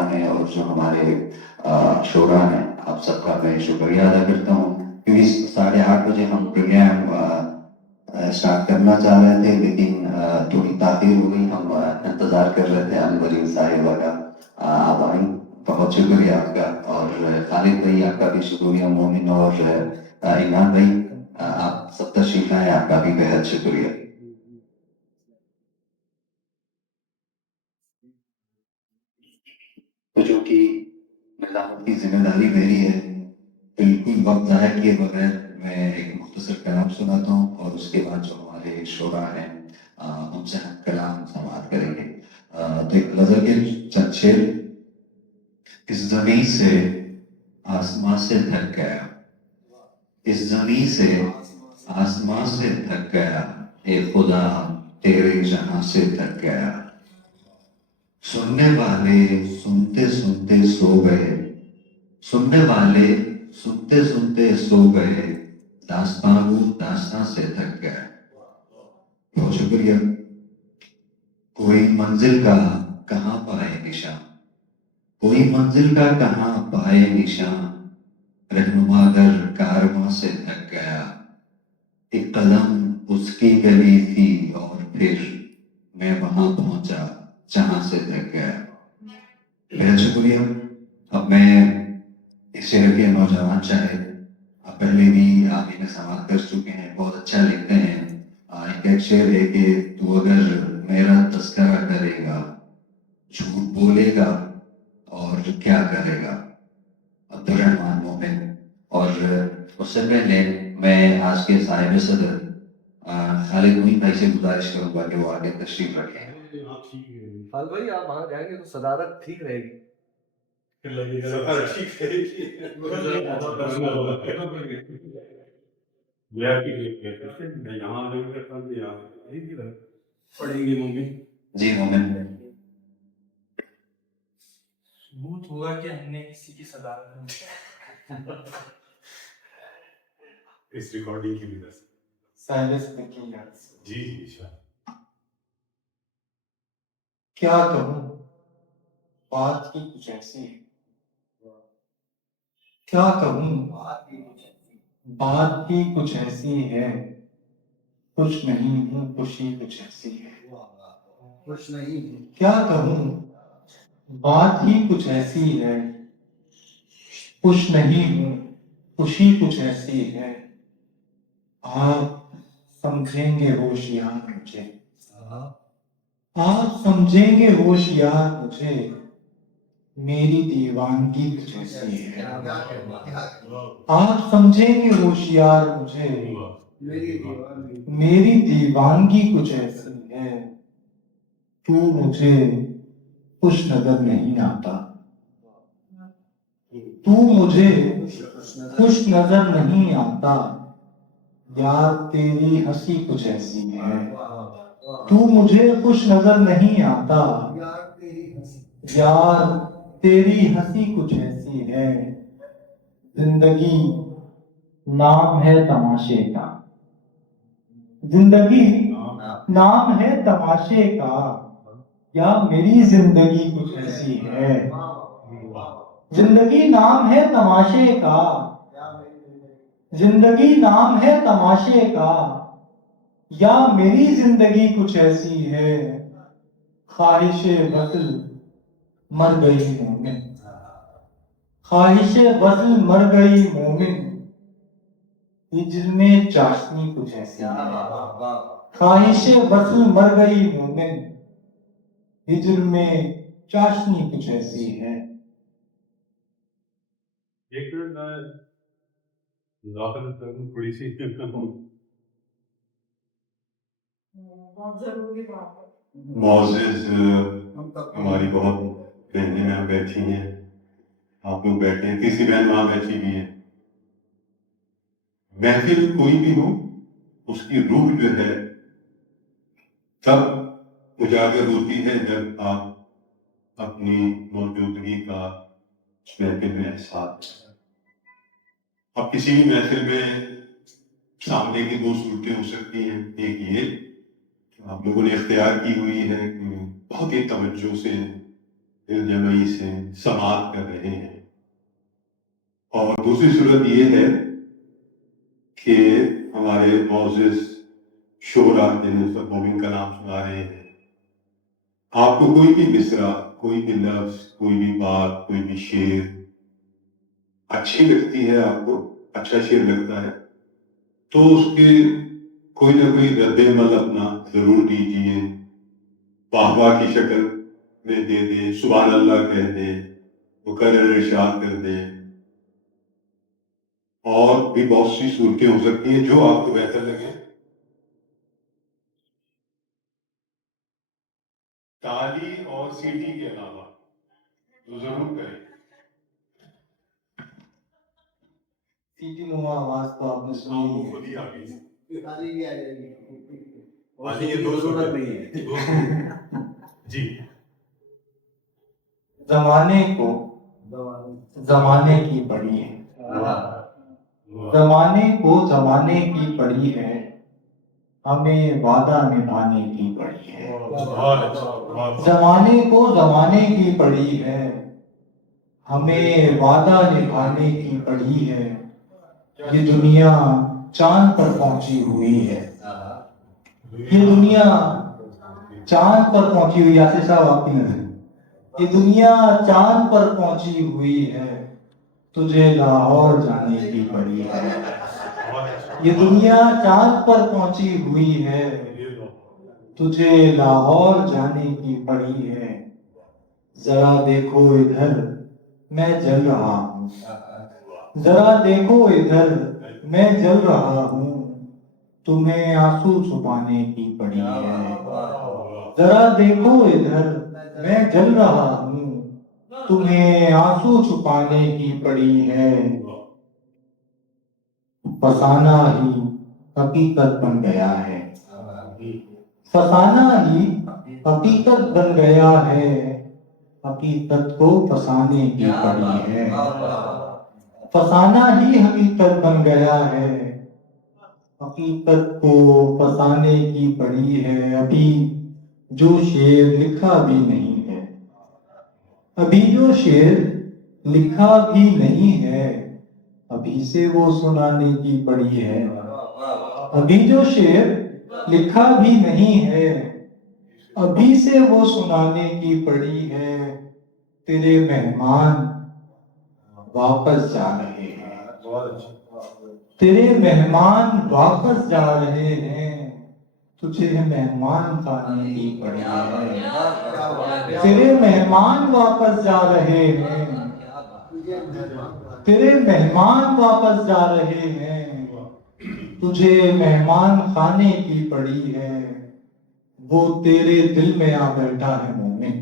کارکنان ہیں اور جو ہمارے شعراء ہیں، آپ سب کا میں شکریہ ادا کرتا ہوں، کیونکہ 8:30 بجے ہم پروگرام اسٹارٹ کرنا چاہ رہے تھے، لیکن تھوڑی تاخیر ہو گئی، ہم انتظار کر رہے تھے انوری صاحبہ کا، آپ آئیں، بہت شکریہ آپ کا، اور خالد بھائی آپ کا بھی شکریہ، مومن اور ایمان بھائی آپ سب تشریف لائے، آپ کا بھی بہت شکریہ۔ تو جو کہ نظامت کی ذمہ داری میری ہے، بالکل وقت ضائع کیے بغیر میں ایک مختصر کلام سناتا ہوں، اور اس کے بعد جو ہمارے شعراء ہیں ان سے ہم کلام سماعت کریں گے۔ تو ایک غزل کے چند شعر۔ اس زمین سے آسمان سے تھک گیا، اس زمین سے آسمان سے تھک گیا، اے خدا تیرے جہاں سے تھک گیا، سننے والے سنتے سنتے سو گئے، سننے والے سنتے سنتے سو گئے، داستان داستان سے تھک گیا۔ بہت شکریہ۔ کوئی منزل کا کہاں پائے نشاں، کوئی منزل کا کہاں پائے نشاں، رہنما در کارواں سے تھک گیا، ایک قدم اس کی گلی تھی اور پھر میں وہاں پہنچا جہاں سے تھک گیا۔ بہت شکریہ۔ اب میں اس شہر کے نوجوان شاعر، آپ پہلے بھی آپ انہیں سماعت کر چکے ہیں، بہت اچھا لکھتے ہیں۔ ان کا ایک شعر ہے کہ تو اگر میرا تذکرہ کرے گا، جھوٹ بولے گا اور کیا کرے گا، عبدالرحمن مومن۔ اور اس سے پہلے میں آج کے صاحب صدر خالد معین بھائی سے گزارش کروں گا کہ وہ آگے تشریف رکھیں۔ خالد بھائی آپ وہاں جائیں گے تو صدارت ٹھیک رہے گی۔ جی مومن۔ ثبوت ہوا کہ ہم نے کسی کی صدارت اس ریکارڈنگ کی وجہ سے سائلس تھنکنگ جی جی شاید کیا کہوں، بات کی کچھ ایسی ہے، کیا کہوں، بات کی کچھ ایسی ہے، خوش نہیں ہوں خوشی کچھ ایسی ہے، خوش نہیں ہوں، کیا کہوں، بات ہی کچھ ایسی ہے، خوش نہیں ہوں خوشی کچھ ایسی ہے، آپ سمجھیں گے ہوشیار مجھے، آپ سمجھیں گے ہوشیار مجھے، میری دیوانگی کچھ ایسی ہے، آپ سمجھیں گے ہوشیار مجھے، میری دیوانگی کچھ ایسی ہے، تو مجھے خوش نظر نہیں آتا، تو مجھے خوش نظر نہیں آتا، یار تیری ہنسی کچھ ایسی ہے، تو مجھے خوش نظر نہیں آتا، یار تیری ہنسی کچھ ایسی ہے، زندگی نام ہے تماشے کا، زندگی نام ہے تماشے کا، یا میری زندگی کچھ ایسی ہے، زندگی نام ہے تماشے کا، زندگی نام ہے تماشے کا، یا میری زندگی کچھ ایسی ہے، خواہش وصل مر گئی مومن، خواہش وصل مر گئی مومن، ہجر میں چاشنی کچھ ایسی ہے، خواہش وصل مر گئی مومن، ہجر میں چاشنی کچھ ایسی ہے۔ ایک منٹ میں داخل کروں تھوڑی سی معزز ہماری بہت بہنیں یہاں بیٹھی ہیں، آپ لوگ بیٹھے ہیں، تیسری بہن وہاں بیٹھی بھی ہے۔ محفل کوئی بھی ہو، اس کی روح جو ہے تب اجاگر ہوتی ہے جب آپ اپنی موجودگی کا محفل میں احساس کریں۔ اب کسی بھی محفل میں سامنے کی دو صورتیں ہو سکتی ہیں، ایک یہ کہ آپ لوگوں نے اختیار کی ہوئی ہے کہ بہت ہی توجہ سے जमई से समाप्त कर रहे हैं। और दूसरी सूरत ये है कि हमारे मौजूद शोरा जिन्हें सब मोमिन का नाम सुना रहे हैं, आपको कोई भी मिसरा, कोई भी लफ्ज, कोई भी बात, कोई भी शेर अच्छी लगती है, आपको अच्छा शेर लगता है, तो उसके कोई ना कोई रद्द-ए-अमल अपना जरूर दीजिए। वाह-वाह की शक्ल में दे दे, सुभान अल्लाह कह दे, मुकर्रर इरशाद कर दे, और भी बहुत सी सूरतें हो सकती हैं जो आपको बेहतर लगे। ताली और सीटी के अलावा तो जरूर करें। सीटी नुमा आवाज तो आपने सुनी ही है। खुद ही आ गई। ताली भी आ जाएगी। ताली ये दो जरूरत सूरत नहीं है। जी। जमाने को जमाने की पड़ी है, जमाने को जमाने की पड़ी है, हमें वादा निभाने की पड़ी है। जमाने को जमाने की पड़ी है, हमें वादा निभाने की पड़ी है। ये दुनिया चांद पर पहुंची हुई है, ये दुनिया चांद पर पहुंची हुई। यासिर साहब आपकी नजर, ये दुनिया चांद पर पहुंची हुई है, तुझे लाहौर जाने की पड़ी है। ये दुनिया चांद पर पहुंची हुई है, तुझे लाहौर जाने की पड़ी है। जरा देखो इधर मैं जल रहा हूँ, जरा देखो इधर मैं जल रहा हूँ, तुम्हें आंसू छुपाने की पड़ी है। जरा देखो इधर मैं जल रहा हूँ, तुम्हें आंसू छुपाने की पड़ी है। फसाना ही हकीकत बन गया है, फसाना ही हकीकत बन गया है, हकीकत को फसाने की पड़ी है। फसाना ही हकीकत बन गया है, हकीकत को फसाने की पड़ी है। अभी जो शेर लिखा भी नहीं है, अभी जो शेर लिखा भी नहीं है, अभी से वो सुनाने की पड़ी है। अभी जो शेर लिखा भी नहीं है, अभी से वो सुनाने की पड़ी है। तेरे मेहमान वापस जा रहे हैं, तेरे मेहमान वापस जा रहे हैं, तुझे मेहमान खाने की पड़ी है। तेरे मेहमान वापस जा रहे हैं, तेरे मेहमान वापस जा रहे हैं, तुझे मेहमान खाने की पड़ी है। वो तेरे दिल में आ बैठा है मोमिन,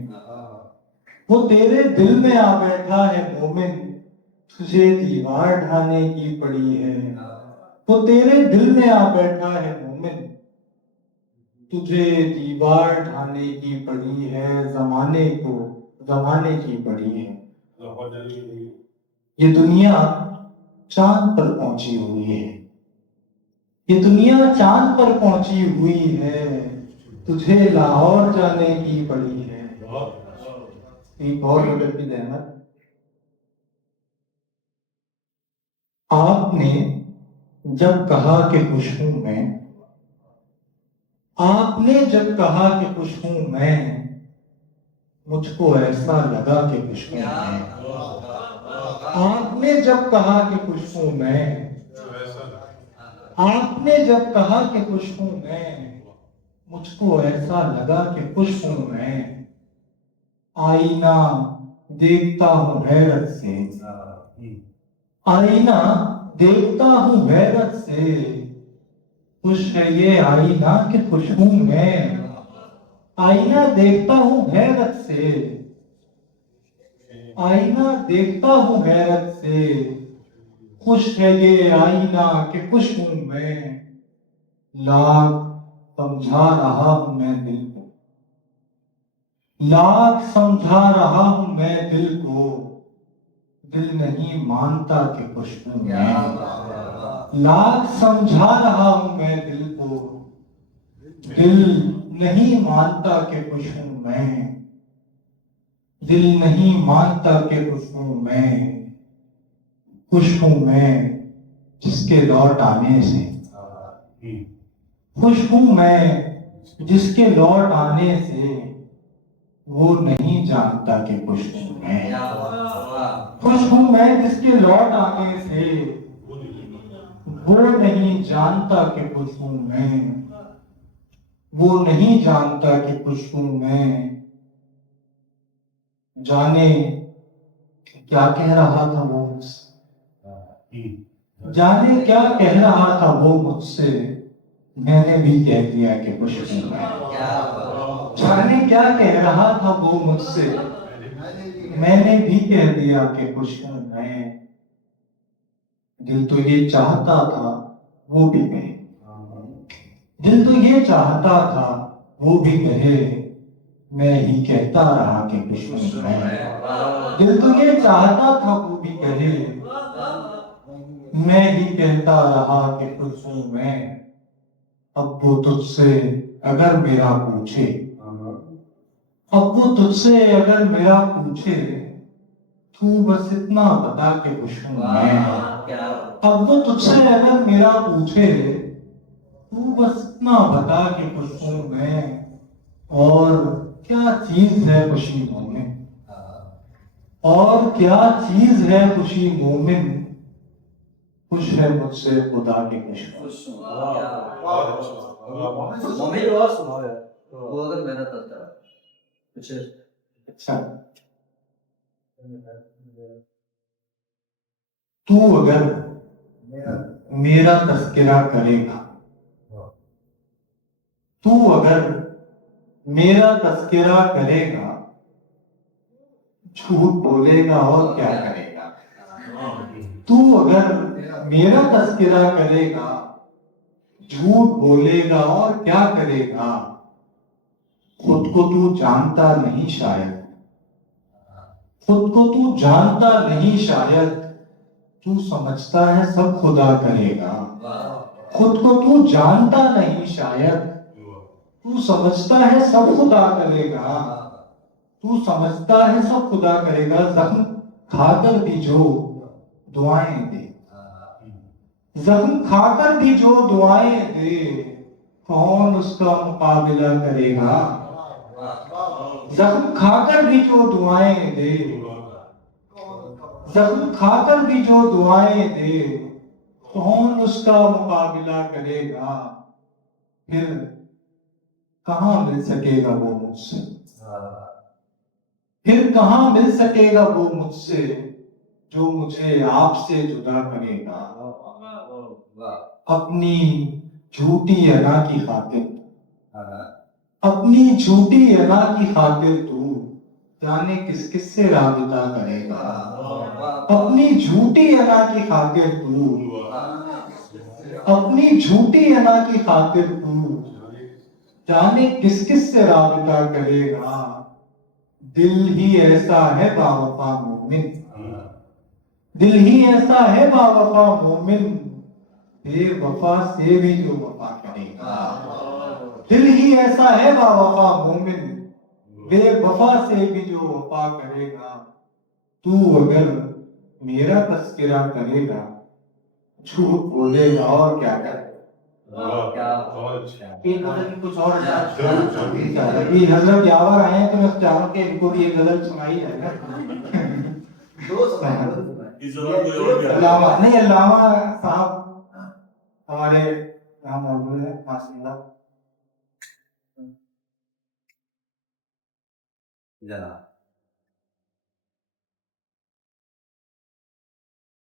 वो तेरे दिल में आ बैठा है मोमिन, तुझे दीवार ढाने की पड़ी है। वो तेरे दिल में आ बैठा है मोमिन, तुझे दीवार ढाने की पड़ी है। जमाने को जमाने की पड़ी है। ये दुनिया चांद पर पहुंची हुई है, ये दुनिया चांद पर पहुंची हुई है, तुझे लाहौर जाने की पड़ी है। एक और मदद की रहमत, आपने जब कहा कि खुश हूं मैं, आपने जब कहा कि खुश हूं मैं, मुझको ऐसा लगा कि खुश हूं मैं। आपने जब कहा कि खुश हूं मैं, आपने जब कहा कि खुश हूं मैं, मुझको ऐसा लगा कि खुश हूं मैं। आईना देखता हूं हैरत से, आईना देखता हूं हैरत से, खुश है ये आईना कि खुश हूं मैं। आईना देखता हूं हैरत से, आईना देखता हूं हैरत से, खुश है ये आईना कि खुश हूं मैं। लाख समझा रहा हूं मैं दिल को, लाख समझा रहा हूं मैं दिल को, दिल नहीं मानता कि खुश हूं मैं। लाख समझा रहा हूं मैं दिल को, दिल नहीं मानता कि खुश हूं मैं। दिल नहीं मानता कि खुश हूं मैं जिसके लौट आने से, खुश हूं मैं जिसके लौट आने से, वो नहीं जानता कि खुश हूं मैं, खुश हूं मैं जिसके लौट आने से, वो नहीं जानता कि खुश हूं मैं, वो नहीं जानता कि खुश हूं मैं। जाने क्या कह रहा था वो मुझसे, जाने क्या कह रहा था वो मुझसे, मैंने भी कह दिया कि खुश हूं मैं। जाने क्या कह रहा था वो मुझसे, मैंने भी कह दिया कि खुश हूं मैं। दिल तो ये चाहता था वो भी कहे, दिल तो ये चाहता था वो भी कहे, मैं ही कहता रहा कि खुश हूं मैं। दिल तो ये चाहता था वो भी कहे, मैं ही कहता रहा कि खुश हूं मैं। अब वो तुझसे अगर मेरा पूछे, अब वो तुझसे अगर मेरा पूछे, तू बस इतना बता के खुश हूं मैं। अब वो तुझसे अगर मेरा पूछे, तू बस इतना बता के खुश हूं मैं। और क्या चीज है खुशी मोमिन, और क्या चीज है खुशी मोमिन, खुश है मुझसे खुदा के खुश हूं। मेरी आवाज सुनाओ यार, वो अगर मेहनत करता है कुछ। अच्छा, तू अगर मेरा तस्करा करेगा, तू अगर मेरा तस्करा करेगा, झूठ बोलेगा और क्या करेगा। तू अगर मेरा तस्करा करेगा, झूठ बोलेगा और क्या करेगा। खुद को तू जानता नहीं शायद, खुद को तू जानता नहीं शायद, तू समझता है सब खुदा करेगा। खुद को तू जानता नहीं शायद, तू समझता है सब खुदा करेगा। तू समझता है सब खुदा करेगा। जख्म खाकर भी जो दुआएं दे, जख्म खाकर भी जो दुआएं दे, कौन उसका मुकाबला करेगा। जख्म खाकर भी जो दुआएं दे, जख्म खाकर भी जो दुआएं दे, कौन उसका मुकाबला करेगा। फिर कहाँ मिल सकेगा वो मुझसे, फिर कहाँ मिल सकेगा वो मुझसे, जो मुझे आपसे जुदा करेगा। अपनी झूठी अदा की खातिर, अपनी झूठी अदा की खातिर तू जाने किस किस से राबिता करेगा। अपनी झूठी अदा की खातिर तू, अपनी झूठी अदा की खातिर तू जाने किस किस से राबिता करेगा। दिल ही ऐसा है बावफा मोमिन, दिल ही ऐसा है बावफा मोमिन, बेवफा से भी जो वफा करेगा। दिल ही ऐसा है बावफा मोमिन, बेवफा से भी जो वफा करेगा। तू अगर मेरा तस्करा करेगा, झूठ बोलेगा और क्या करेगा। एक गजल की कुछ और ये हजरत यावर आए हैं तो मैं चाहूँ कि इनको भी ये गजल सुनाई जाएगा। अल्लामा नहीं, अल्लामा साहब हमारे यहाँ मौजूद है माशाअल्लाह।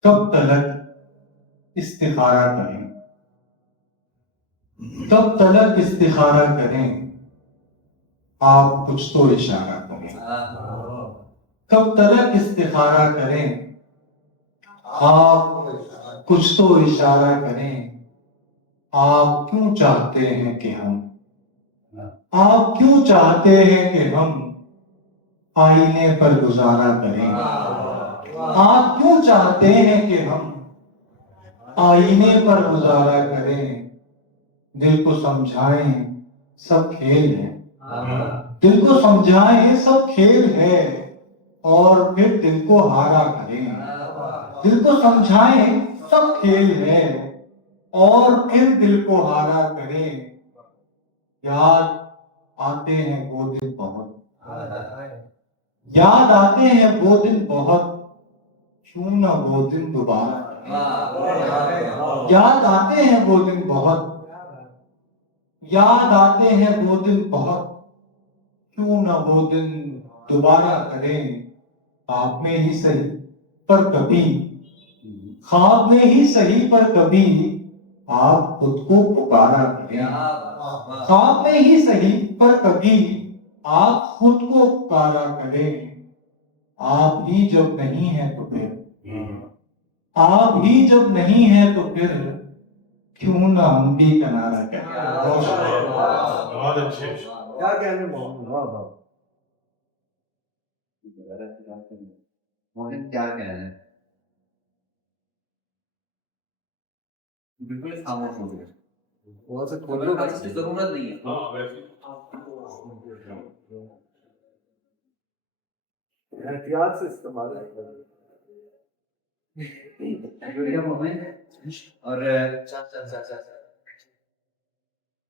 कब तलक इस्तिखारा करें, कब तलक इस्तिखारा करें, आप कुछ तो इशारा करें। कब तलक इस्तिखारा करें, आप कुछ तो इशारा करें। आप क्यों चाहते हैं कि हम, आप क्यों चाहते हैं कि हम आईने पर गुजारा करें। आप क्यों चाहते हैं कि हम आईने पर गुजारा करें। दिल को समझाएं सब खेल है, दिल को समझाएं सब खेल है, और फिर दिल को हारा करें। दिल को समझाएं सब खेल है और फिर दिल को हारा करें। याद आते हैं वो दिन बहुत, याद आते हैं वो दिन बहुत, क्यों ना वो दिन दोबारा। याद आते हैं वो दिन बहुत, याद आते हैं वो दिन बहुत, क्यों ना वो दिन दोबारा करें। ख्वाब में ही सही पर कभी, ख्वाब में ही सही पर कभी आप खुद को पुकारा करें। ख्वाब में ही सही पर कभी आप खुद को पुकारा करें। आप ही जब नहीं है तो फिर, आप ही जब नहीं है तो फिर क्यों ना हम भी किनारा करें। बहुत अच्छे। क्या कहने मोहन, वाह वाह। मोहन क्या कह रहे हैं? बिल्कुल खामोश हो गए। वहाँ से खोल लो, इसकी जरूरत नहीं है। हाँ वैसे एहतियात से इस्तेमाल है। और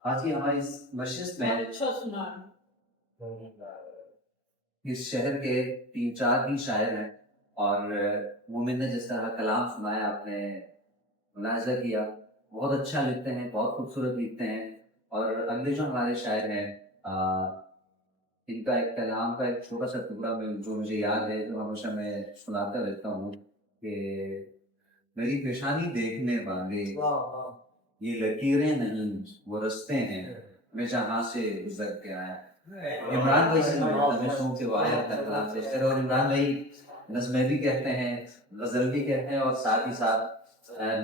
आज की हमारी इस मस्जिद में अच्छा सुना। इस शहर के 3-4 ही शायर हैं और मोमिन ने जिस तरह कलाम सुनाया, आपने मुलाहिजा किया, बहुत अच्छा लिखते हैं, बहुत खूबसूरत लिखते हैं। और अगले जो हमारे शायर हैं, इनका एक कलाम का एक छोटा सा टुकड़ा में जो मुझे याद है, जो हमेशा मैं सुनाता रहता हूँ कि मेरी पेशानी देखने वाले, ये लकीरें नहीं वो रस्ते हैं, मैं जहाँ से गुजर के आया। इमरान भाई से नज़मों के वायरत का कलाम पेश करें। और इमरान भाई नज़में भी कहते हैं, गज़ल भी कहते हैं और साथ ही साथ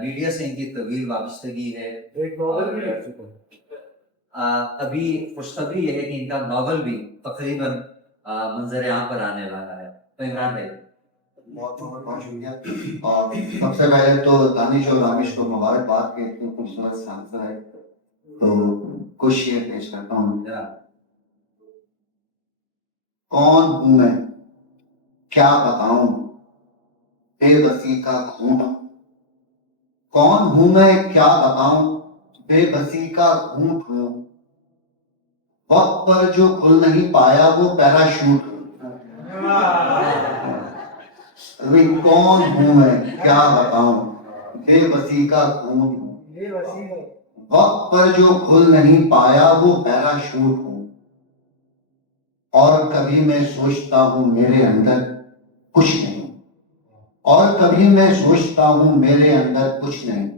मीडिया से इनकी तवील वाबस्तगी है। एक नॉवल भी लिख चुके हैं। अभी खुशखबरी यह है कि इनका नॉवल भी तकरीबन मंजर आम पर आने वाला है। तो इमरान भाई बहुत बहुत बहुत शुक्रिया। और सबसे पहले तो दानिश और रामिश को मुबारकबाद के इतनी खूबसूरत सालसा है, तो कुछ शेर पेश करता हूँ। कौन हूँ मैं क्या बताऊं, बेबसी का घूंट। कौन हूँ मैं क्या बताऊं, बेबसी का घूंट हूँ। वक्त पर जो खुल नहीं पाया वो पैराशूट। अभी कौन हूँ मैं क्या बताऊं, बेबसी का घूंट हूँ। वक्त पर जो खुल नहीं पाया वो पैराशूट हूँ। और कभी मैं सोचता हूँ मेरे अंदर कुछ नहीं, और कभी मैं सोचता हूँ मेरे अंदर कुछ नहीं।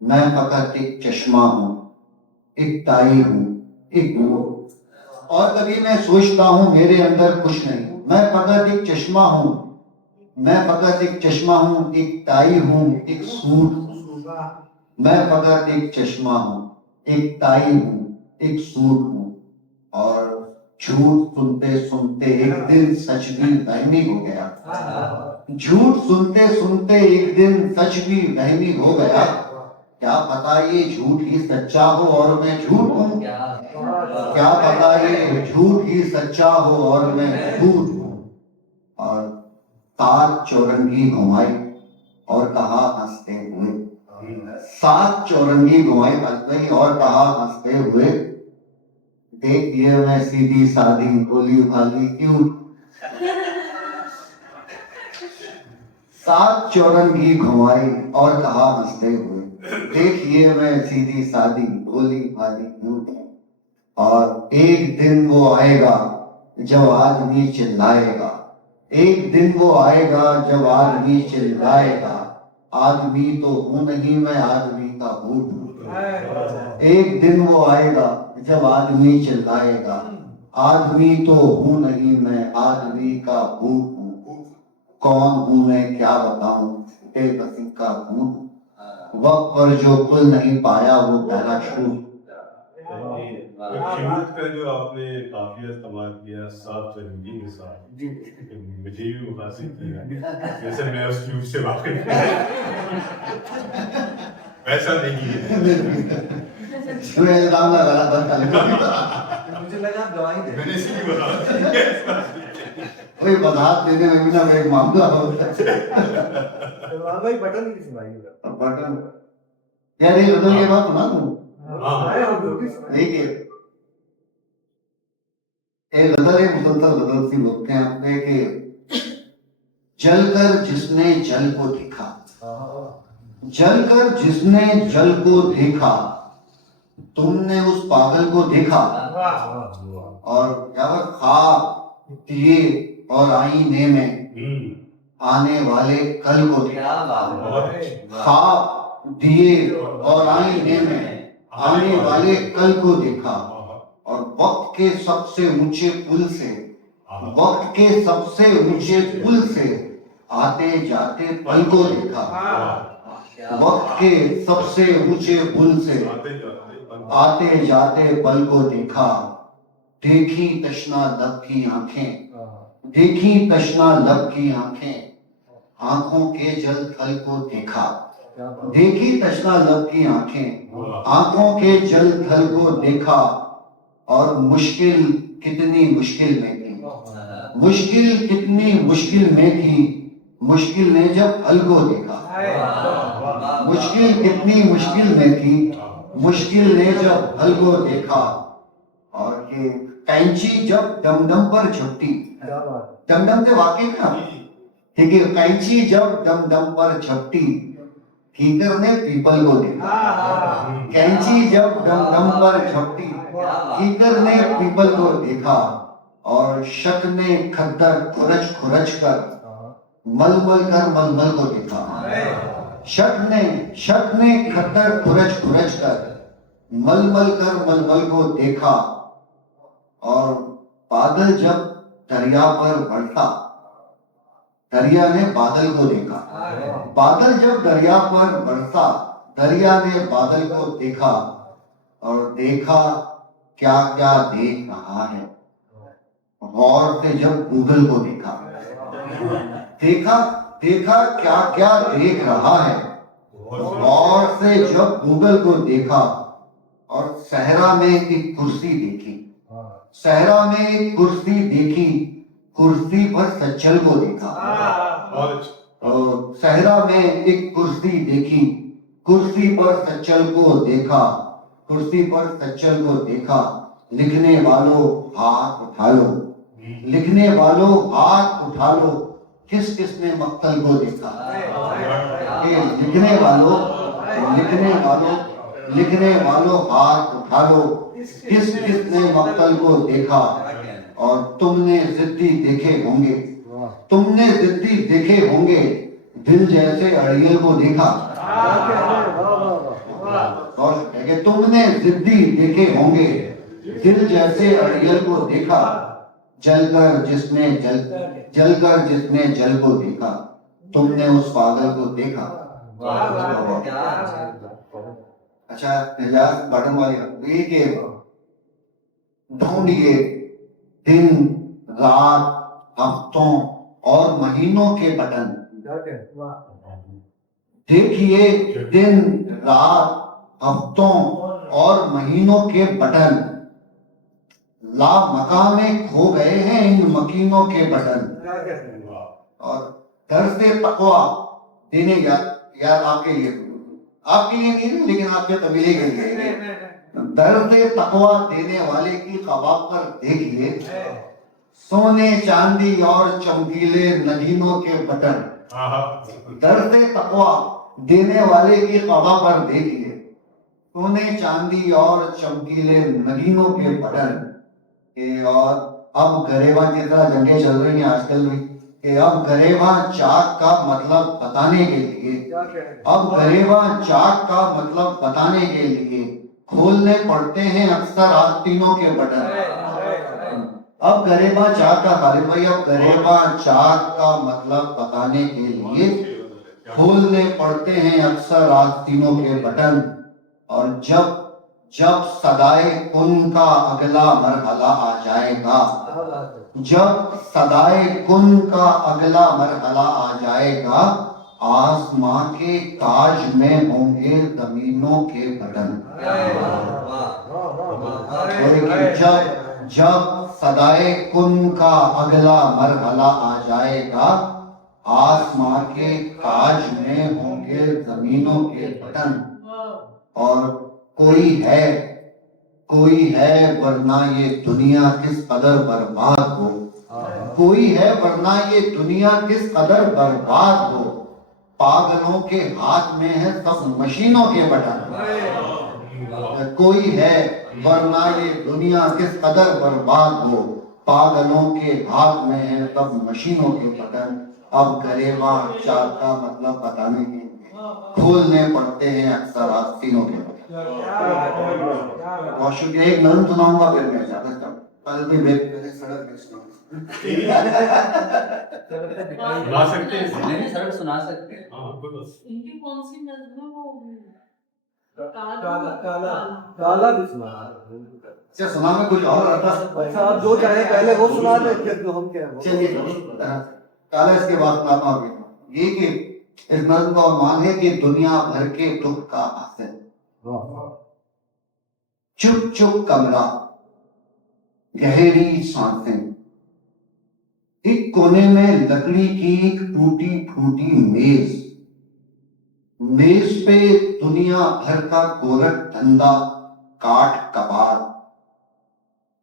मैं फकत एक चश्मा हूँ, एक ताई हूँ, एक नूर। और कभी मैं सोचता हूँ मेरे अंदर कुछ नहीं, मैं फकत एक चश्मा हूँ, मैं फकत एक चश्मा हूँ, एक ताई हूँ, एक सूट। मैं फकत एक चश्मा हूँ, एक ताई हूँ, एक सूट हूँ। और झूठ सुनते सुनते एक दिन सच भी वहमी हो गया। झूठ सुनते सुनते एक दिन सच भी वहमी हो गया। क्या पता ये झूठ ही सच्चा हो और मैं झूठ हूँ, क्या पता ये झूठ ही सच्चा हो और मैं झूठ हूँ। और सात चौरंगी घुमाई और कहा हंसते हुए, सात चौरंगी घुमाई और कहा हंसते हुए, देखिए मैं सीधी सादी भोली भाली क्यों। सात चौरंगी घुमाई और कहा हंसते हुए, देखिए मैं सीधी सादी भोली भाली क्यों। और एक दिन वो आएगा जब आदमी चिल्लाएगा, एक दिन वो आएगा जब आदमी चिल्लाएगा, आदमी तो हूं नहीं मैं आदमी का भूत हूं। एक दिन वो आएगा जब आदमी चिल्लाएगा, आदमी तो हूं नहीं मैं आदमी का भूत हूँ। कौन हूं मैं क्या बताऊं, बेबसी का भूत। वक्त पर जो खुल नहीं पाया वो पैराशूट। शुरू का जो आपने काफिया इस्तेमाल किया, सात चौरंगी के साथ, मुझे भी मुतासिर किया। जैसे मैं उस ट्यूब से वाकिफ वैसा नहीं है। मैं इल्जाम लगा रहा था, मुझे लगा आप गवाही दे। मैंने इसीलिए बताया। कोई वजाहत देने में भी ना कोई मामला होता है। सलमान भाई बटन की सुनाइए। अब बटन यार ये गजल के बाद सुना दूं सुनाए हम लोग भी सुनाए। देखिए एक गजल है, मुसलसल गजल सी बोलते हैं अपने कि जलकर जिसने जल को देखा, जलकर जिसने जल को देखा, तुमने उस पागल को देखा, और क्या ख्वाब दिए और आईने में आने वाले कल को देखा, ख्वाब दिए और आईने में आने वाले कल को देखा, और वक्त के सबसे ऊंचे पुल से, वक्त के सबसे ऊंचे पुल से आते जाते पल को देखा, वक्त के सबसे ऊंचे पुल से आते जाते पल को देखा, देखी तशना लब की आंखें, देखी तशना लब की आंखें, आंखों के जल थल को देखा, देखी तशना लब की आंखें, आंखों के जल थल को देखा, और मुश्किल कितनी मुश्किल में थी, मुश्किल कितनी मुश्किल में थी, मुश्किल ने जब हल को देखा, मुश्किल कितनी मुश्किल में थी, मुश्किल ने जब हल को देखा, और ये कैंची जब दमदम पर झपटी, दमदम से वाकिफ ना, ठीक है, कैंची जब दमदम पर झपटी, कीकर ने पीपल को देखा, कैंची जब दमदम पर झपटी, कीकर ने पीपल को देखा, और शक ने खद्दर खुरच खुरच कर मलमल कर मलमल को देखा, शक ने खद्दर खुरच खुरच कर मलमल कर मलमल को देखा, और बादल जब दरिया पर बढ़ता, दरिया ने बादल को देखा, बादल जब दरिया पर बढ़ता, दरिया ने बादल को देखा, और देखा क्या क्या देख रहा है, गौर से जब गूगल को देखा, देखा देखा क्या क्या देख रहा है, गौर से जब गूगल को देखा, और सहरा में एक कुर्सी देखी, सहरा में एक कुर्सी देखी, कुर्सी पर सज्जल को देखा, और सहरा में एक कुर्सी देखी, कुर्सी पर सज्जल को देखा, कुर्सी पर सज्जल को देखा, लिखने वालों हाथ उठा लो, लिखने वालों हाथ उठा लो, किस किस ने मक्तल को देखा, लिखने वालों हाथ उठा लो, किस किस ने मक्तल को देखा, और तुमने जिद्दी देखे होंगे, तुमने जिद्दी देखे होंगे, दिल जैसे अड़ियल को देखा, और कि तुमने जिद्दी देखे होंगे, दिल जैसे अड़ियल को देखा, जलकर जिसने जल को देखा, तुमने उस पागल को देखा। अच्छा एजाज बटन वाली ये कि ढूंढिए दिन रात हफ्तों और महीनों के बटन, देखिए दिन रात हफ्तों और महीनों के बटन, ला मका में खो गए हैं इन मकीनों के बटन, और दर से तकवा देने यार आपके लिए नहीं लेकिन आपके कबीले के लिए, दर से तकवा देने वाले की क़बा पर देखिए, सोने चांदी और चमकीले नगीनों के बटन, दर से तकवा देने वाले की क़बा पर देखिए, सोने चांदी और चमकीले नगीनों के बटन, और अब गरेबा की तरह जंगें चल रही हैं आजकल भी, कि अब गरेबा चाक का मतलब बताने के लिए, अब गरेबा चाक का मतलब बताने के लिए खोलने पड़ते हैं अक्सर आस्तीनों के बटन, अब गरेबा चाक का खालिद भाई, अब गरेबा चाक का मतलब बताने के लिए खोलने पड़ते हैं अक्सर आस्तीनों के बटन, और जब सदाए कुन का अगला मरहला आ जाएगा, जब सदाए कुन का अगला मरहला आ जाएगा, आसमां के ताज में होंगे जमीनों के बटन, जब अदाए कुन का अगला मरहला आ जाएगा, आसमां के ताज में होंगे जमीनों के बटन, और कोई है वरना ये दुनिया किस कदर बर्बाद हो, कोई है वरना ये दुनिया किस कदर बर्बाद हो, पागलों के हाथ में है सब मशीनों के बटन, कोई है वरना ये दुनिया किस कदर बर्बाद हो, पागलों के हाथ में है सब मशीनों के बटन। अब गरेबा चार का मतलब बताने के लिए खोलने पड़ते हैं अक्सर आस्तीनों के बटन। बहुत शुक्रिया। एक नज़म सुनाऊंगा फिर मैं जाता हूँ। कल भी मेरे सड़क पे सुनाऊंगा। ला सकते हैं नहीं सड़क सुना सकते हैं। हाँ बस इनकी कौन सी नज़म है वो? काला काला काला भी सुना। अच्छा सुना में कुछ और आता अच्छा आप जो चाहे पहले वो सुना दे, फिर जो हम कहें। चलिए काला इसके बाद सुनाता हूँ। ये कि इस नज़म का उन्वान है कि दुनिया भर के दुख का हासिल। चुप चुप कमरा, गहरी सांसें, एक कोने में लकड़ी की एक टूटी फूटी मेज, मेज पे दुनिया भर का गोरख धंधा, काठ कबाड़,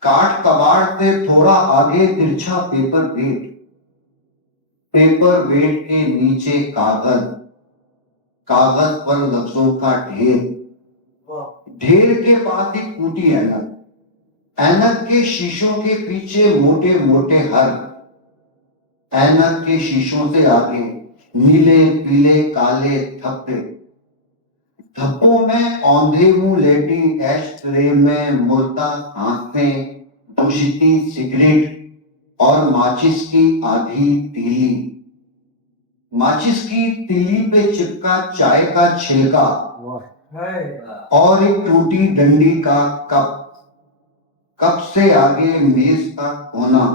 काठ कबाड़ से थोड़ा आगे तिरछा पेपर वेट, पेपर वेट के नीचे कागज, कागज पर लफ्जों का ढेर, ढेर के पास एक टूटी ऐनक, ऐनक के शीशों के पीछे मोटे मोटे हर, ऐनक के शीशों से आगे नीले पीले काले धब्बे, धब्बों में औंधे मुंह लेटी ऐश ट्रे में मुर्दा सांसें, बुझती सिगरेट और माचिस की आधी तीली, माचिस की तीली पे चिपका चाय का छिलका और एक टूटी डंडी का कप, कप से आगे मेज का कोना,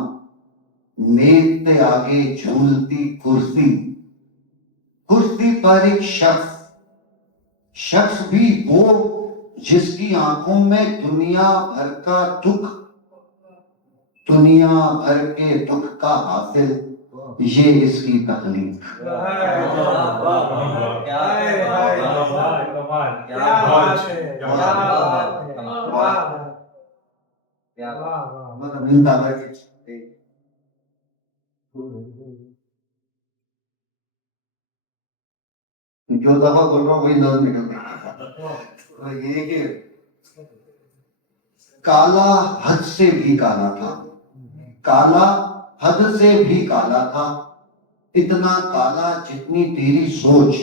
मेज से आगे झूलती कुर्सी, कुर्सी पर एक शख्स, शख्स भी वो जिसकी आंखों में दुनिया भर का दुख, दुनिया भर के दुख का हासिल, ये इसकी तकलीफ। जो दफा बोल रहा हूँ वही नजर निकल रहा है। ये कि काला हद से भी काला था, काला हद से भी काला था, इतना काला जितनी तेरी सोच,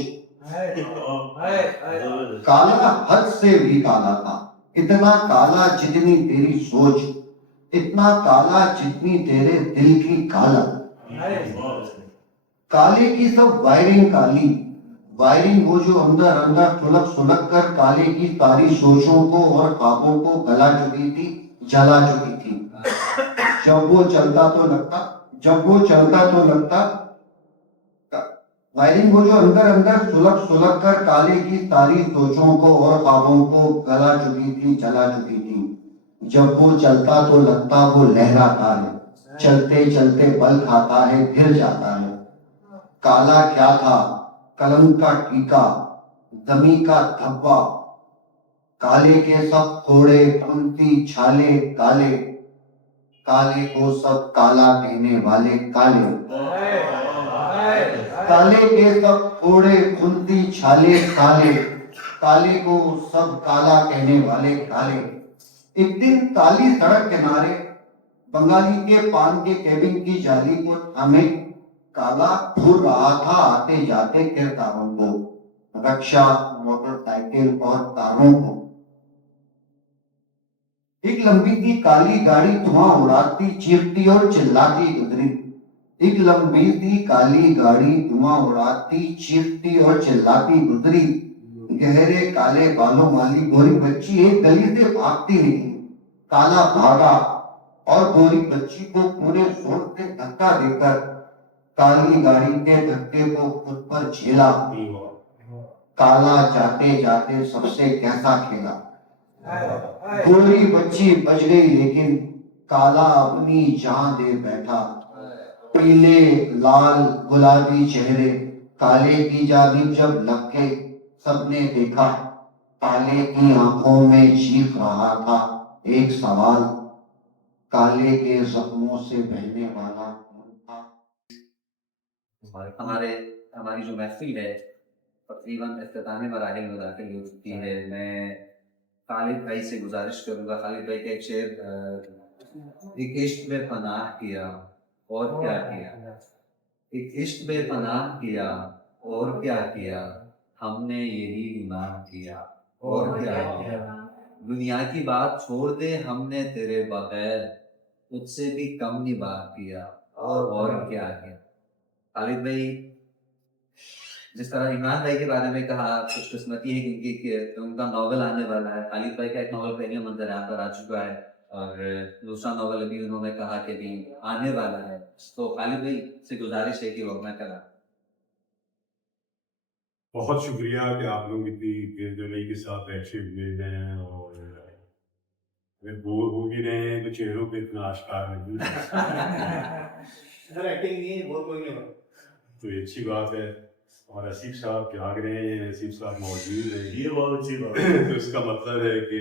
काला हद से भी काला था, इतना काला जितनी तेरी सोच, इतना काला जितनी तेरे दिल की काला, काले की सब वायरिंग काली, वायरिंग वो जो अंदर अंदर सुलग सुलग कर काले की सारी सोचों को और ख्वाबों को गला चुकी थी, जला चुकी थी। जब वो चलता तो लगता, जब वो चलता तो लगता, वायरिंग वो जो अंदर अंदर सुलग सुलग कर काले की सारी सोचों को और ख्वाबों को गला चुकी थी, जला चुकी थी। जब वो चलता तो लगता वो लहराता है, चलते चलते बल खाता है, गिर जाता है। काला क्या था? कलम का टीका, जमी का धब्बा, काले के सब फोड़े फुलती छाले काले, काले को सब काला कहने वाले काले, काले के सब फोड़े फुलती छाले काले, काले को सब काला कहने वाले काले। एक दिन काली सड़क किनारे बंगाली के पान के केबिन की जाली को थामे काला घूर रहा था आते जाते किरदारों को, रक्षा, मोटरसाइकिल और कारों को। एक लंबी सी काली गाड़ी धुआं उड़ाती चीखती और चिल्लाती गुजरी, एक लंबी सी काली गाड़ी धुआं उड़ाती चीखती और चिल्लाती गुजरी। गहरे काले बालों वाली गोरी बच्ची एक गली से भागती निकली, काला भागा और गोरी बच्ची को पूरे जोर से धक्का देकर काली गाड़ी के धक्के को खुद पर झेला। काला जाते जाते सबसे कैसा खेला, गोरी बच्ची बच गई लेकिन काला अपनी जान दे बैठा, पीले लाल गुलाबी चेहरे काले की जानिब जब लग गए, सबने देखा काले की आंखों में चीख रहा था एक सवाल, काले के जख्मों से बहने वाला खून था। हमारी जो महफिल है तकरीबन इख्तितामी मराहिल में दाखिल हो चुकी है। मैं खालिद भाई से गुजारिश करूँगा, खालिद भाई का एक शेर, एक इश्क में पनाह किया और क्या किया, एक इश्क में पनाह किया और क्या किया, हमने यही गुनाह किया और क्या किया, दुनिया की बात छोड़ दे हमने तेरे बगैर तुझसे भी कम निबाह किया और क्या किया। खालिद भाई, जिस तरह इमरान भाई के बारे में कहा, खुशकिस्मती है कि उनका नॉवल आने वाला है। खालिद भाई का एक नॉवल पहले मंजर आम पर आ चुका है और दूसरा नॉवल अभी उन्होंने कहा कि भी आने वाला है। तो खालिद भाई से गुजारिश है कि वो अपना करा। बहुत शुक्रिया कि आप लोग इतनी दिलजमी के साथ बैठे हुए हैं और अगर बोर हो भी रहे हैं तो चेहरों पे इतना आश्कार नहीं तो ये अच्छी बात है। और आसिफ साहब जाग रहे हैं, आसिफ साहब मौजूद हैं, ये बहुत अच्छी बात है। तो इसका मतलब है कि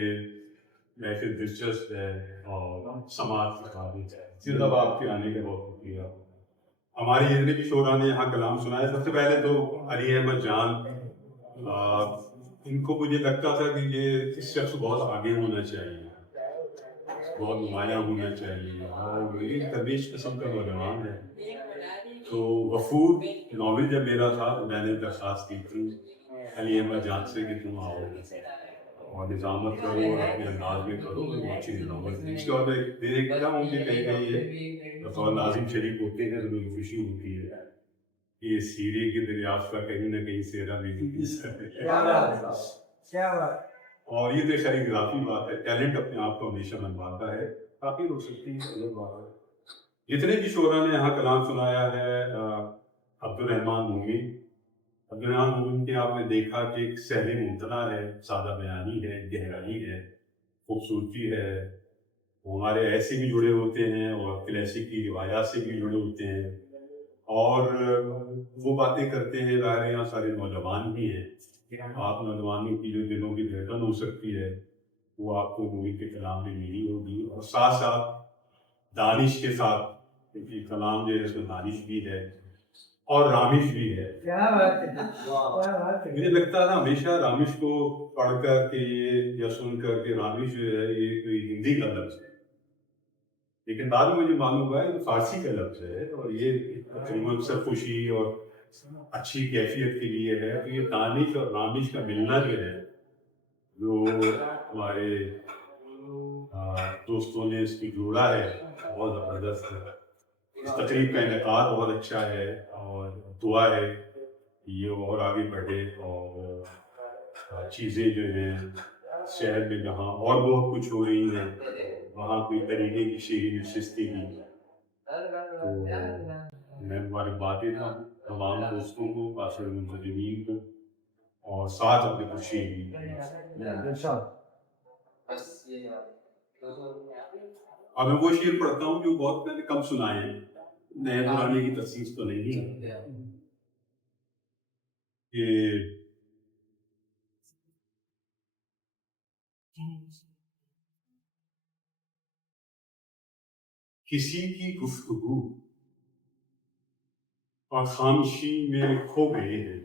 महफिल दिलचस्प है और समाज की काबिल है। सिर्फ आपके आने का बहुत शुक्रिया। हमारे जितने भी शोरा ने यहाँ कलाम सुनाया, सबसे पहले तो अली अहमद जान, इनको मुझे लगता था कि ये इस शख्स बहुत आगे होना चाहिए, बहुत नुमायाँ होना चाहिए और ये दरवेश किस्म का नौजवान है। तो वफूद नॉवल जब मेरा था तो मैंने दरख्वास्त की थी अली अहमद जान से कि तुम आओ और निज़ामत करो और अपने अंदाज में करो, वो अच्छी नॉवल थी। इसके बाद मैं देखता हूँ कि कहीं कहीं ये बतौर नाज़िम शरीफ होते हैं तो मुझे खुशी होती है कि ये सीरी की दरियाफ्त का कहीं ना कहीं सेरा भी और ये तो खैर इजाफी बात है, टैलेंट अपने आप को हमेशा मनवाता है, काफ़ी हो सकती है अलग बात है। जितने भी शोरा ने यहाँ कलाम सुनाया है, अब्दुर्रहमान मोमिन के आपने देखा कि एक सहले मुमतना है, सादा बयानी है, गहराई है, खूबसूरती है। वो हमारे ऐसे भी जुड़े होते हैं और क्लासिक की रिवायात से भी जुड़े होते हैं और वो बातें करते हैं। ज़ाहिर यहाँ सारे नौजवान भी हैं, आप नौजवानों की जो दिलों की धड़कन हो सकती है वो आपको मूवी के कलाम में मिली होगी और साथ साथ दानिश के साथ, क्योंकि कलाम जो है उसमें दानिश भी है और रामिश भी है। क्या बात है। मुझे लगता था हमेशा रामिश को पढ़ कर के या सुन कर के रामिश जो है ये कोई हिंदी का लफ्ज़ है, लेकिन बाद में मुझे मालूम हुआ है कि फारसी का लफ्ज़ है और ये तकरीबन सरखुशी और अच्छी कैफियत के लिए है। तो ये दानिश और रामिश का मिलना जो है, जो हमारे दोस्तों ने इसकी जोड़ा है, बहुत ज़बरदस्त है। इस तकरीब का इनेकाद बहुत अच्छा है और दुआ है ये और आगे बढ़े और चीज़ें जो हैं शहर में जहाँ और बहुत कुछ हो रही हैं वहाँ कोई तरीके की शहरी नशिस्ती की। तो मैं मुबारकबाद देता हूँ तमाम दोस्तों को, कासिर मुंतज़मीन को और साथ अपने खुशी भी। अब मैं वो शेर पढ़ता हूँ जो बहुत मैंने कम सुनाए हैं, नए पुराने की तफसीर तो नहीं है कि किसी की गुफ्तगू और खामोशी में खो गए हैं,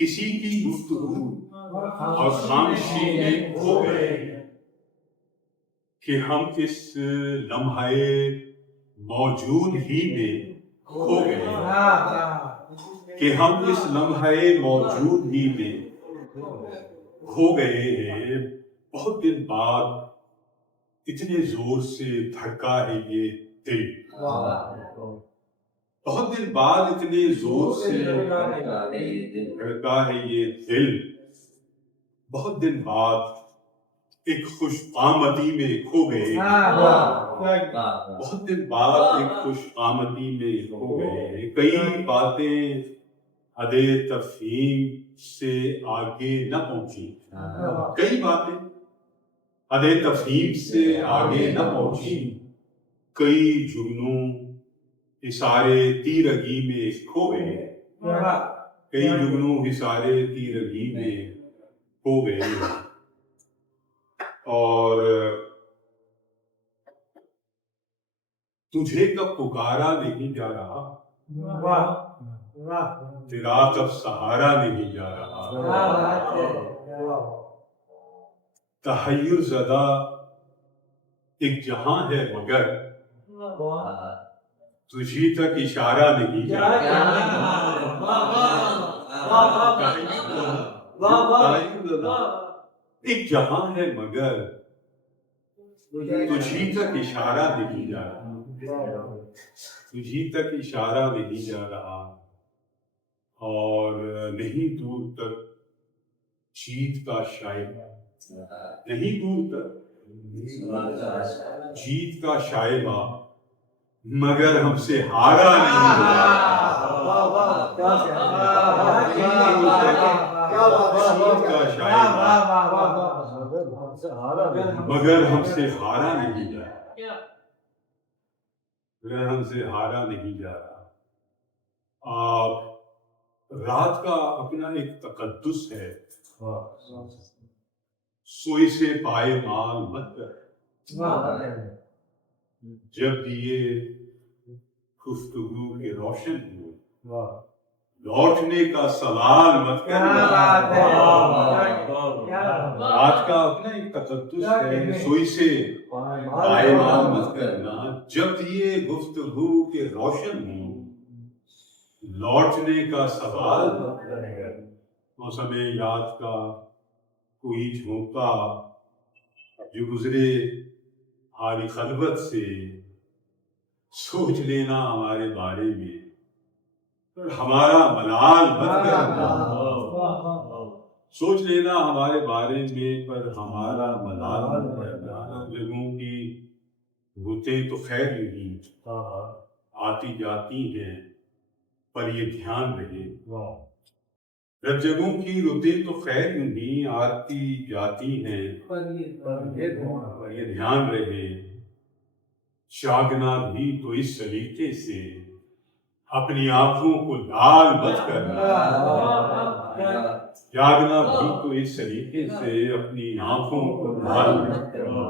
किसी की गुफ्तगू और खामोशी में खो गए हैं कि हम इस लम्हाए मौजूद ही में खो गए हैं, कि हम इस लम्हाए मौजूद ही में खो गए हैं। बहुत दिन बाद इतने जोर से धड़का है ये दिल, बहुत दिन बाद इतने जोर से धड़का है ये दिल, बहुत दिन बाद एक खुश आमदी में खो गए, बहुत दिन बाद एक खुश आमदी में खो गए। कई बातें हदे तफहीम से आगे न पहुंची, कई बातें हद तफहीम से आगे न पहुंची, कई जुगनू इशारे तीरगी में खो गए, कई जुगनू इशारे तीरगी में खो गए। और तुझे कब पुकारा नहीं जा रहा, तेरा कब सहारा नहीं जा रहा। तहय्युर ज़दा एक जहां है मगर तुझी तक इशारा नहीं जा रहा। एक जहां है मगर तुझी तक इशारा नहीं जा रहा, तुझी तक इशारा नहीं जा रहा। और नहीं दूर तक जीत का शायद, नहीं दूर तक जीत का शायबा, मगर हमसे हारा नहीं जीत का शायबा, मगर हमसे हारा नहीं जा रहा, मगर हमसे हारा नहीं जा रहा। रात का अपना एक तकद्दुस है, सोई से पाए माल मत कर, जब दिए गुफ्तगू के रोशन हो, लौटने का सवाल मत कर। रात का अपना एक तकद्दुस है, सोई से पाए माल मत करना, जब दिए गुफ्तगू के रोशन हो, लौटने का सवाल मत करेगा। मौसम याद का कोई झोंका जो गुजरे हारी खलबत से, सोच लेना हमारे बारे में, पर हमारा मलाल मत करना। सोच लेना हमारे बारे में, पर हमारा मलाल मत करना। लोगों की रुतें तो खैर नहीं आती जाती हैं, पर ये ध्यान रहे, रब जगों की रुतें तो खैर नहीं आती जाती हैं, पर ये ध्यान रहे, जागना भी तो इस सलीके से, अपनी आंखों को लाल मत करना। जागना भी तो इस सलीके से, अपनी आंखों को लाल मत करना।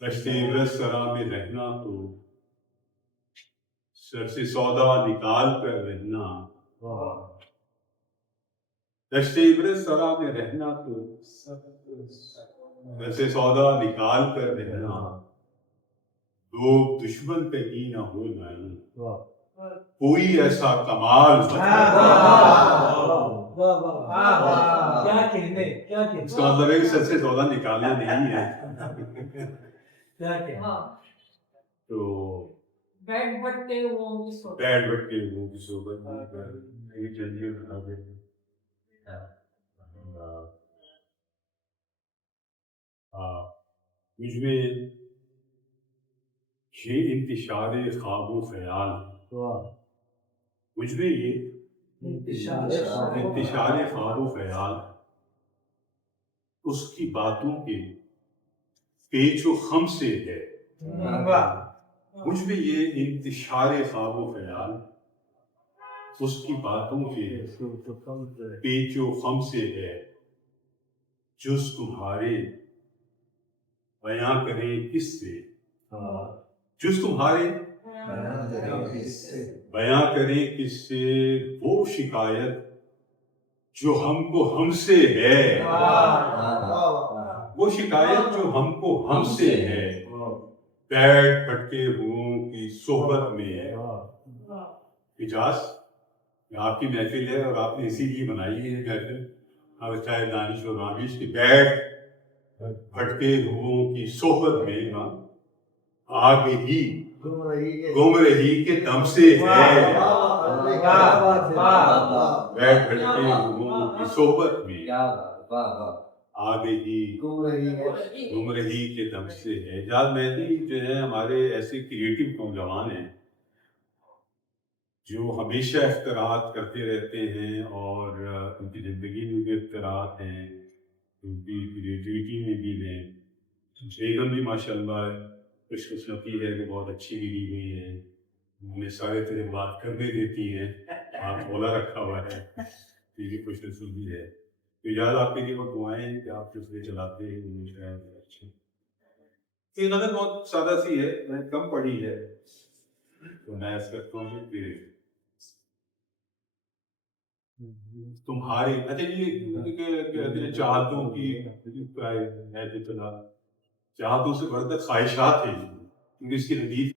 रश्ते इब्रत सरा में रहना तो सर से सौदा निकाल कर रहना, रश्ते इब्रत सरा में रहना तो सर से सौदा निकाल कर रहना। लोग दुश्मन कहीं ना हो जाए, कोई ऐसा कमाल मत करना। इसका मतलब है कि सर से सौदा निकालना नहीं है। तो बैड बट्टे वो की सोच। बैड बट्टे वो की सोबत नहीं चाहिए। मुझमें ये इंतशारे ख्वाबो ख्याल, मुझमें ये इंतशारे ख्वाबो ख्याल उसकी बातों के पेचो खम से है। मुझमें ये इंतशारे ख्वाबो ख्याल उसकी बातों के पेचो खम से है, जुज़ तुम्हारे बयां करें किससे, जुज़ तुम्हारे बयां करें किससे, वो शिकायत जो हमको हमसे है, वो शिकायत जो हमको हमसे है, बैठ भटके हुओं की सोहबत में। इजाज आपकी महफिल है और आपने इसीलिए बनाई है महफिल, अब चाहे दानिश और रामिश की बैठ भटके हुओं की सोहबत में आग ही गुमराही के दम से है। बैठ भटके हुओं की सोहबत में आग ही गुमराही के दम से है। जाद मेहदी जो है हमारे ऐसे क्रिएटिव नौजवान हैं जो हमेशा इख्तरात करते रहते हैं और उनकी ज़िंदगी में भी इख्तरात हैं। ان کی کریٹیوٹی میں بھی ہے. بیگم بھی ماشاء اللہ خوش قسمتی ہے کہ بہت اچھی ملی ہوئی ہے. انہیں سارے طرح بات کرنے دیتی ہیں. آپ بولا رکھا ہوا ہے. یہ بھی خوش نصیبی ہے. تو یاد آپ کے لیے وہ دعائیں کہ آپ سلسلے چلاتے ہیں ان شاید اچھے. یہ غزل بہت سادہ سی ہے, میں نے کم پڑھی ہے, تو میں اس کرتا ہوں کہ تمہارے اچھا یہ کہتے ہیں چاہتوں کی ہے جتنا چاہتوں سے بڑھ کر خواہشات ہیں, کیونکہ اس کی حدیث